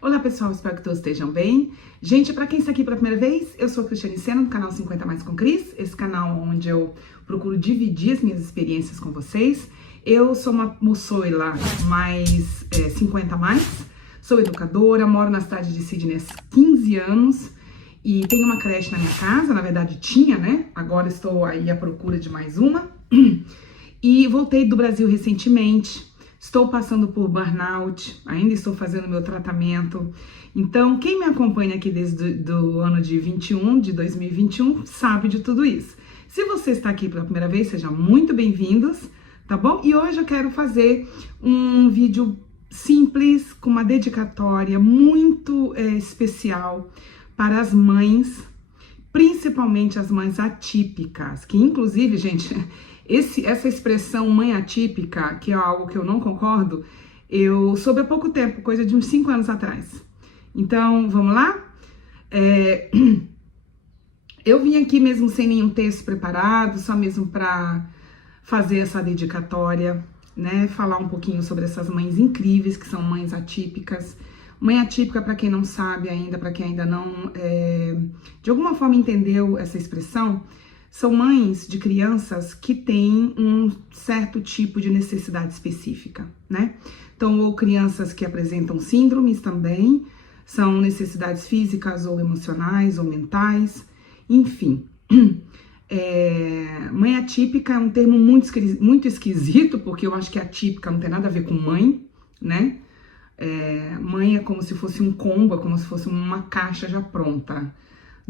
Olá pessoal, espero que todos estejam bem. Gente, para quem está aqui pela primeira vez, eu sou a Cristiane Sena, do canal 50 Mais com Cris, esse canal onde eu procuro dividir as minhas experiências com vocês. Eu sou uma moçoila mais 50 mais, sou educadora, moro na cidade de Sydney há 15 anos e tenho uma creche na minha casa, na verdade tinha, né? Agora estou aí à procura de mais uma. E voltei do Brasil recentemente. Estou passando por burnout, ainda estou fazendo meu tratamento. Então, quem me acompanha aqui desde o ano de 2021, sabe de tudo isso. Se você está aqui pela primeira vez, sejam muito bem-vindos, tá bom? E hoje eu quero fazer um vídeo simples, com uma dedicatória muito especial para as mães, principalmente as mães atípicas, que inclusive, gente... Essa expressão mãe atípica, que é algo que eu não concordo, eu soube há pouco tempo, coisa de uns 5 anos atrás. Então, vamos lá? Eu vim aqui mesmo sem nenhum texto preparado, só mesmo para fazer essa dedicatória, né? Falar um pouquinho sobre essas mães incríveis, que são mães atípicas. Mãe atípica, para quem não sabe ainda, para quem ainda não, de alguma forma entendeu essa expressão, são mães de crianças que têm um certo tipo de necessidade específica, né? Então, ou crianças que apresentam síndromes também, são necessidades físicas ou emocionais ou mentais, enfim. Mãe atípica é um termo muito esquisito, porque eu acho que atípica não tem nada a ver com mãe, né? Mãe é como se fosse um combo, é como se fosse uma caixa já pronta.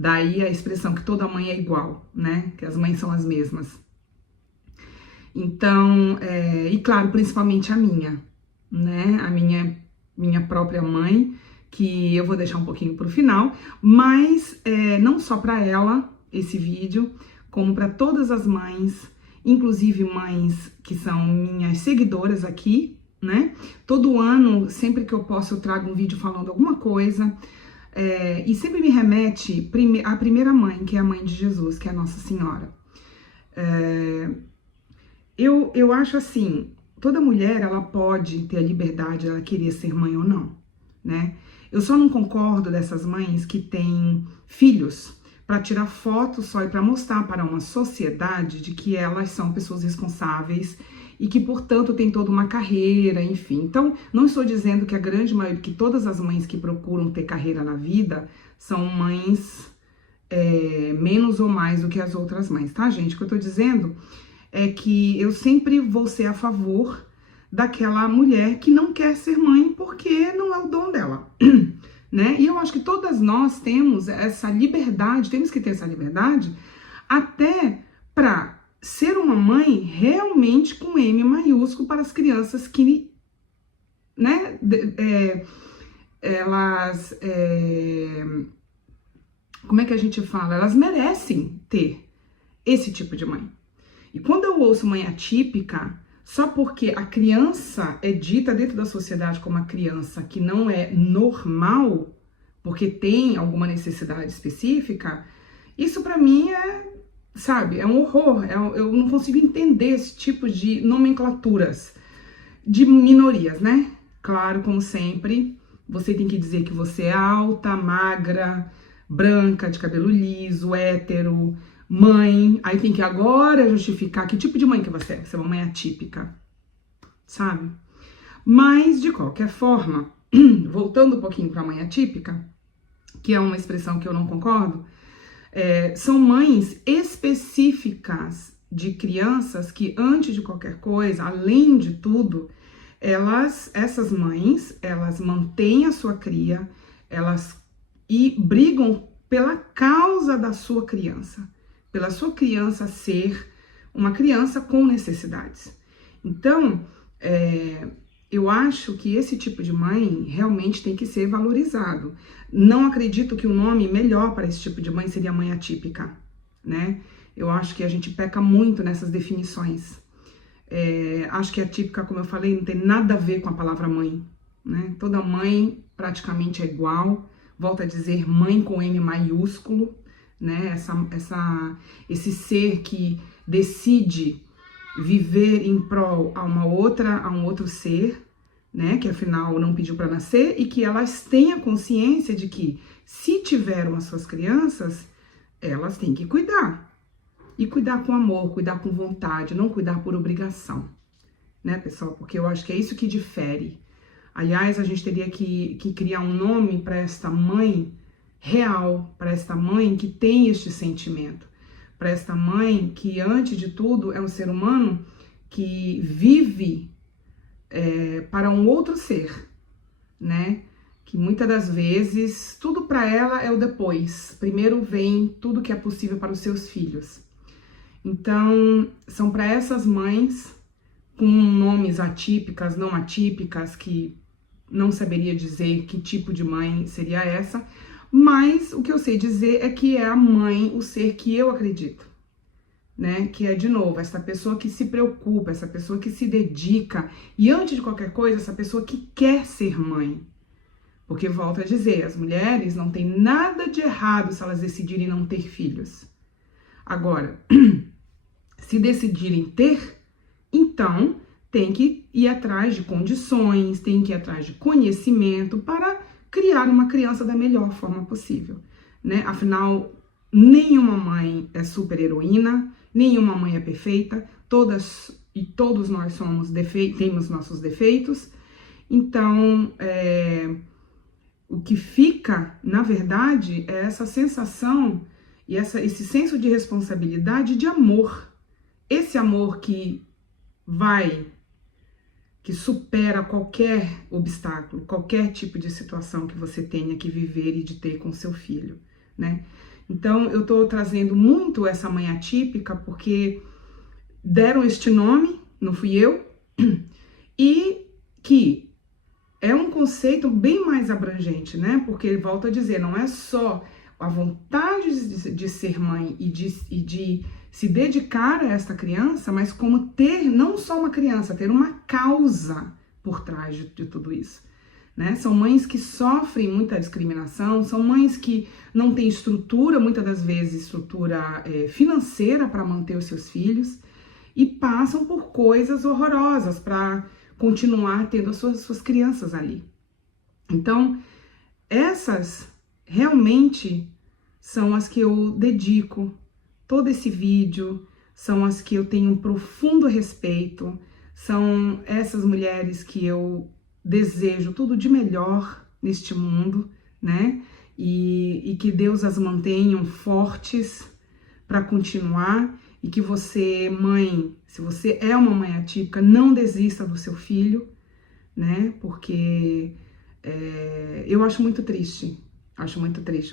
Daí a expressão que toda mãe é igual, né? Que as mães são as mesmas. Então, e claro, principalmente a minha, né? A minha própria mãe, que eu vou deixar um pouquinho pro final, mas não só para ela, esse vídeo, como para todas as mães, inclusive mães que são minhas seguidoras aqui, né? Todo ano, sempre que eu posso, eu trago um vídeo falando alguma coisa. E sempre me remete à primeira mãe, que é a mãe de Jesus, que é a Nossa Senhora. Eu acho assim, toda mulher, ela pode ter a liberdade de ela querer ser mãe ou não, né? Eu só não concordo dessas mães que têm filhos para tirar fotos só e para mostrar para uma sociedade de que elas são pessoas responsáveis e que, portanto, tem toda uma carreira, enfim. Então, não estou dizendo que a grande maioria, que todas as mães que procuram ter carreira na vida são mães menos ou mais do que as outras mães, tá, gente? O que eu tô dizendo é que eu sempre vou ser a favor daquela mulher que não quer ser mãe porque não é o dom dela, né? E eu acho que todas nós temos essa liberdade, temos que ter essa liberdade até para ser uma mãe realmente com M maiúsculo para as crianças que, né, elas, como é que a gente fala? Elas merecem ter esse tipo de mãe. E quando eu ouço mãe atípica, só porque a criança é dita dentro da sociedade como uma criança que não é normal, porque tem alguma necessidade específica, isso para mim sabe, é um horror, eu não consigo entender esse tipo de nomenclaturas de minorias, né? Claro, como sempre, você tem que dizer que você é alta, magra, branca, de cabelo liso, hétero, mãe, aí tem que agora justificar que tipo de mãe que você é uma mãe atípica, sabe? Mas, de qualquer forma, voltando um pouquinho para a mãe atípica, que é uma expressão que eu não concordo, são mães específicas de crianças que, antes de qualquer coisa, além de tudo, essas mães, elas mantêm a sua cria, e brigam pela causa da sua criança, pela sua criança ser uma criança com necessidades. Então, eu acho que esse tipo de mãe realmente tem que ser valorizado. Não acredito que o nome melhor para esse tipo de mãe seria mãe atípica, né? Eu acho que a gente peca muito nessas definições. Acho que atípica, como eu falei, não tem nada a ver com a palavra mãe, né? Toda mãe praticamente é igual. Volto a dizer, mãe com M maiúsculo, né? Esse ser que decide viver em prol a um outro ser, né, que afinal não pediu para nascer, e que elas tenham consciência de que, se tiveram as suas crianças, elas têm que cuidar. E cuidar com amor, cuidar com vontade, não cuidar por obrigação, né, pessoal? Porque eu acho que é isso que difere. Aliás, a gente teria que criar um nome para esta mãe real, para esta mãe que tem este sentimento, para esta mãe que, antes de tudo, é um ser humano que vive para um outro ser, né? Que muitas das vezes tudo para ela é o depois. Primeiro vem tudo que é possível para os seus filhos. Então, são para essas mães com nomes atípicas, não atípicas, que não saberia dizer que tipo de mãe seria essa, mas o que eu sei dizer é que é a mãe, o ser que eu acredito, né? Que é, de novo, essa pessoa que se preocupa, essa pessoa que se dedica, e antes de qualquer coisa, essa pessoa que quer ser mãe. Porque, volto a dizer, as mulheres não têm nada de errado se elas decidirem não ter filhos. Agora, se decidirem ter, então tem que ir atrás de condições, tem que ir atrás de conhecimento para criar uma criança da melhor forma possível, né? Afinal, nenhuma mãe é super heroína, nenhuma mãe é perfeita, todas e todos nós temos nossos defeitos. Então, o que fica, na verdade, é essa sensação e esse senso de responsabilidade, de amor. Esse amor que supera qualquer obstáculo, qualquer tipo de situação que você tenha que viver e de ter com seu filho, né? Então, eu tô trazendo muito essa mãe atípica porque deram este nome, não fui eu, e que é um conceito bem mais abrangente, né? Porque, volto a dizer, não é só a vontade de ser mãe e de se dedicar a esta criança, mas como ter não só uma criança, ter uma causa por trás de tudo isso, né? São mães que sofrem muita discriminação, são mães que não têm estrutura, muitas das vezes estrutura financeira para manter os seus filhos, e passam por coisas horrorosas para continuar tendo as suas crianças ali. Então, essas realmente são as que eu dedico todo esse vídeo, são as que eu tenho um profundo respeito, são essas mulheres que eu desejo tudo de melhor neste mundo, né? E que Deus as mantenha fortes para continuar, e que você, mãe, se você é uma mãe atípica, não desista do seu filho, né? Porque eu acho muito triste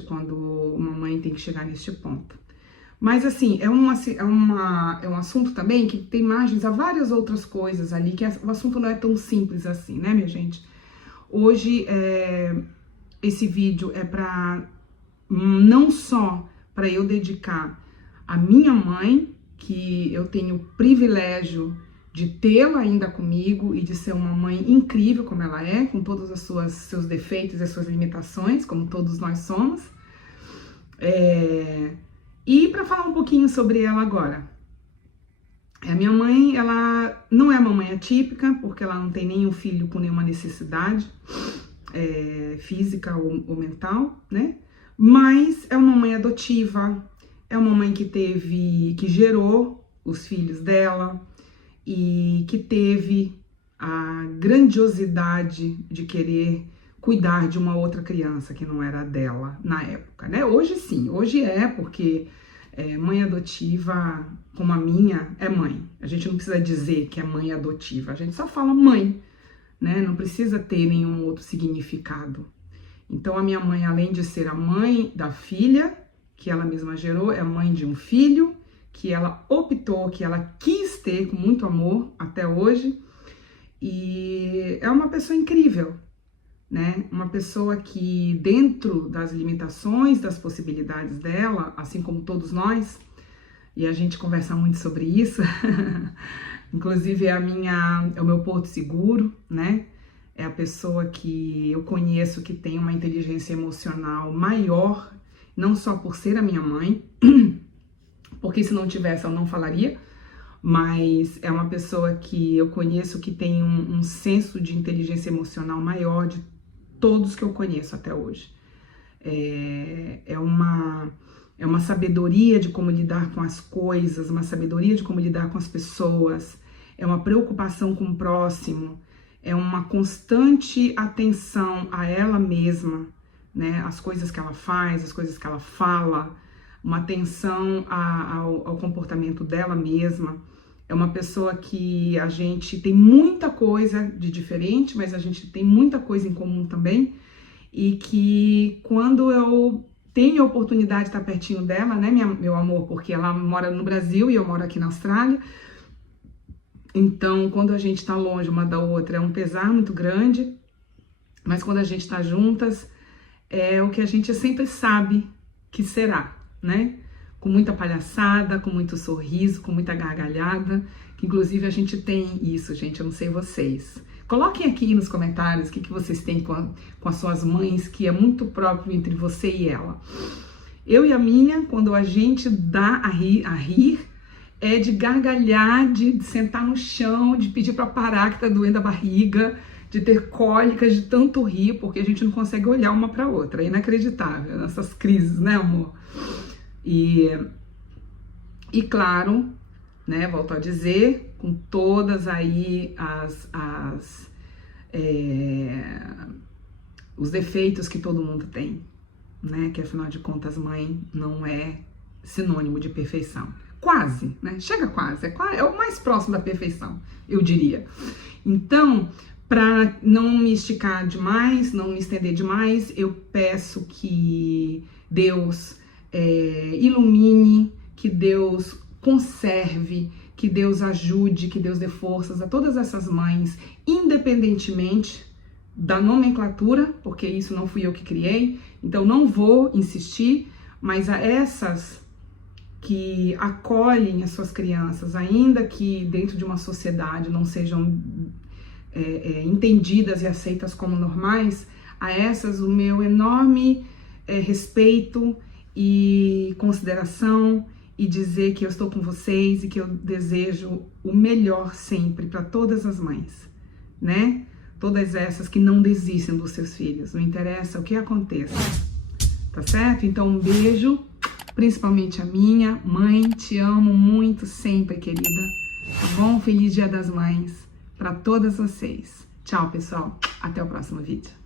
quando uma mãe tem que chegar neste ponto. Mas, assim, é um assunto também que tem margens a várias outras coisas ali, que o assunto não é tão simples assim, né, minha gente? Hoje, esse vídeo é não só para eu dedicar a minha mãe, que eu tenho o privilégio de tê-la ainda comigo e de ser uma mãe incrível como ela é, com todos os seus defeitos e as suas limitações, como todos nós somos. E para falar um pouquinho sobre ela agora. A minha mãe, ela não é uma mãe atípica, porque ela não tem nenhum filho com nenhuma necessidade física ou mental, né? Mas é uma mãe adotiva, é uma mãe que gerou os filhos dela e que teve a grandiosidade de querer cuidar de uma outra criança que não era dela na época, né? Hoje sim, hoje porque mãe adotiva como a minha é mãe. A gente não precisa dizer que é mãe adotiva, a gente só fala mãe, né? Não precisa ter nenhum outro significado. Então a minha mãe, além de ser a mãe da filha que ela mesma gerou, é mãe de um filho que ela optou, que ela quis ter com muito amor até hoje, e é uma pessoa incrível, né? Uma pessoa que, dentro das limitações, das possibilidades dela, assim como todos nós, e a gente conversa muito sobre isso, inclusive é o meu porto seguro, né? É a pessoa que eu conheço que tem uma inteligência emocional maior, não só por ser a minha mãe, porque se não tivesse eu não falaria, mas é uma pessoa que eu conheço que tem um senso de inteligência emocional maior de todos que eu conheço até hoje. É uma sabedoria de como lidar com as coisas, uma sabedoria de como lidar com as pessoas, é uma preocupação com o próximo, é uma constante atenção a ela mesma, né? As coisas que ela faz, as coisas que ela fala, uma atenção ao comportamento dela mesma. É uma pessoa que a gente tem muita coisa de diferente, mas a gente tem muita coisa em comum também. E que quando eu tenho a oportunidade de estar pertinho dela, né, meu amor, porque ela mora no Brasil e eu moro aqui na Austrália. Então, quando a gente está longe uma da outra, é um pesar muito grande. Mas quando a gente está juntas, é o que a gente sempre sabe que será, né? Com muita palhaçada, com muito sorriso, com muita gargalhada, que inclusive a gente tem isso, gente, eu não sei vocês. Coloquem aqui nos comentários o que vocês têm com as suas mães, que é muito próprio entre você e ela. Eu e a minha, quando a gente dá a rir, é de gargalhar, de sentar no chão, de pedir para parar que tá doendo a barriga, de ter cólicas, de tanto rir, porque a gente não consegue olhar uma para outra. É inacreditável, essas crises, né, amor? E claro, né, volto a dizer, com todas aí os defeitos que todo mundo tem, né, que afinal de contas mãe não é sinônimo de perfeição. Quase, né, chega quase, é o mais próximo da perfeição, eu diria. Então, para não me esticar demais, não me estender demais, eu peço que Deus ilumine, que Deus conserve, que Deus ajude, que Deus dê forças a todas essas mães, independentemente da nomenclatura, porque isso não fui eu que criei, então não vou insistir, mas a essas que acolhem as suas crianças, ainda que dentro de uma sociedade não sejam entendidas e aceitas como normais, a essas o meu enorme respeito e consideração, e dizer que eu estou com vocês e que eu desejo o melhor sempre para todas as mães, né? Todas essas que não desistem dos seus filhos, não interessa o que aconteça, tá certo? Então um beijo, principalmente a minha mãe, te amo muito sempre, querida, tá bom? Feliz Dia das Mães para todas vocês. Tchau, pessoal, até o próximo vídeo.